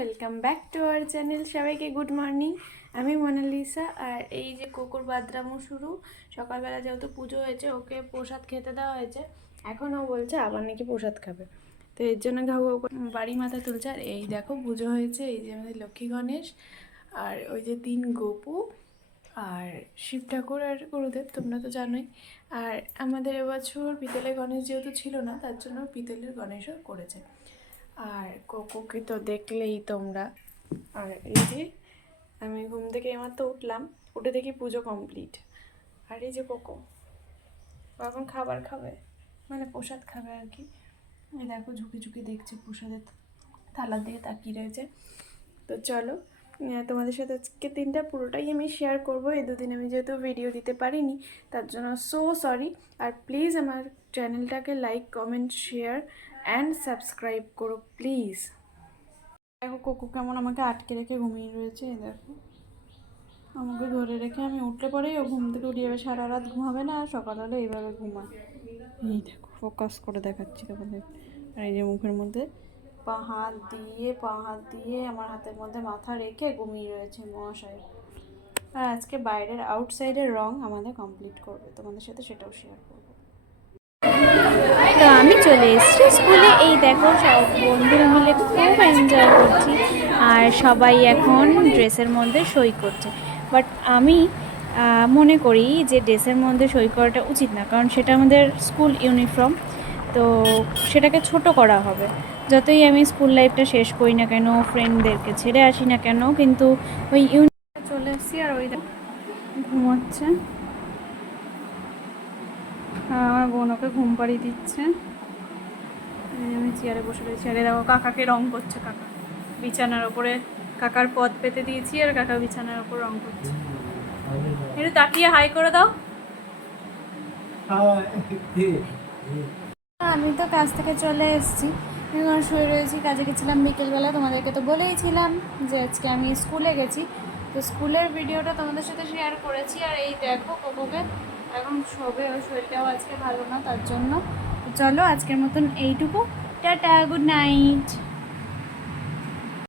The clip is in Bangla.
Welcome back to our channel. সবাইকে গুড মর্নিং। আমি মোনালিসা। আর এই যে কুকুর বাদরামও শুরু। সকালবেলা যেহেতু পুজো হয়েছে, ওকে প্রসাদ খেতে দেওয়া হয়েছে, এখন ও বলছে আবার নাকি প্রসাদ খাবে। তো এর জন্য ঘাউ ঘাউ করে বাড়ি মাথায় তুলছে। আর এই দেখো পুজো হয়েছে, এই যে আমাদের লক্ষ্মী গণেশ, আর ওই যে 3 গপু, আর শিব ঠাকুর আর গুরুদেব, তোমরা তো জানোই। আর আমাদের এবছর পিতলের গণেশ যেহেতু ছিল না, তার জন্য পিতলের গণেশও করেছে। আর কোকোকে তো দেখলেই তোমরা। আর এই যে আমি ঘুম থেকে এইমাত্র উঠলাম, উঠে দেখি পুজো কমপ্লিট। আর এই যে কোকো এখন খাবার খাবে, মানে প্রসাদ খাবে আর কি। এই দেখো ঝুঁকি ঝুঁকি দেখছে, প্রসাদের থালার দিকে তাকিয়ে রয়েছে। তো চলো, তোমাদের সাথে আজকে দিনটা পুরোটাই আমি শেয়ার করব। এই দুদিন আমি যেহেতু ভিডিও দিতে পারিনি, তার জন্য সো সরি। আর প্লিজ আমার চ্যানেলটাকে like, comment, share and subscribe করো প্লিজ। দেখো কোকো কেমন আমাকে আটকে রেখে ঘুমিয়ে রয়েছে। দেখো আমাকে ধরে রেখে আমি উঠলে পরেই ও ঘুম থেকে উঠে যাবে, সারা রাত ঘুমাবে না, আর সকাল হলে এইভাবে ঘুমায়। এই দেখো ফোকাস করে দেখাচ্ছি তোমাদের। আর এই যে মুখের মধ্যে পা হাত দিয়ে আমার হাতের মধ্যে মাথা রেখে ঘুমিয়ে রয়েছে মহাশয়। আর আজকে বাইরের আউটসাইডের রং আমাদের কমপ্লিট করবে, তোমাদের সাথে সেটাও শেয়ার করবো। তো আমি চলে এসেছি স্কুলে। এই দেখো সব বন্ধুরা মিলে খুব এনজয় করছি, আর সবাই এখন ড্রেসের মধ্যে সই করছে। বাট আমি মনে করি যে ড্রেসের মধ্যে সই করাটা উচিত না, কারণ সেটা আমাদের স্কুল ইউনিফর্ম। তো সেটাকে ছোট করা হবে। যতই আমি স্কুল লাইফটা শেষ করি না কেন, ফ্রেন্ডদেরকে ছেড়ে আসি না কেন, কিন্তু ওই ইউনিফর্মে চলে এসেছি। আর ওই ঘুমাচ্ছে, আমার বোন ওকে ঘুম পাড়িয়ে দিচ্ছে। আমি চেয়ারে বসে রয়েছি। আর দেখো কাকাকে রং করছে। কাকা বিছানার ওপরে, কাকার পদ পেতে দিয়েছি, আর কাকা বিছানার ওপর রং করছে। একটু তাকিয়ে হাই করে দাও। আমি তো কাজ থেকে চলে এসেছি, এখন শুয়ে রয়েছি। কাজে গেছিলাম বিকেলবেলা, তোমাদেরকে তো বলেইছিলাম যে আজকে আমি স্কুলে গেছি। তো স্কুলের ভিডিওটা তোমাদের সাথে শেয়ার করেছি। আর এই দেখো কোকোকে এখন শোবে, ওর শরীরটাও আজকে ভালো না, তার জন্য। চলো আজকের মতন এইটুকু, টাটা, গুড নাইট।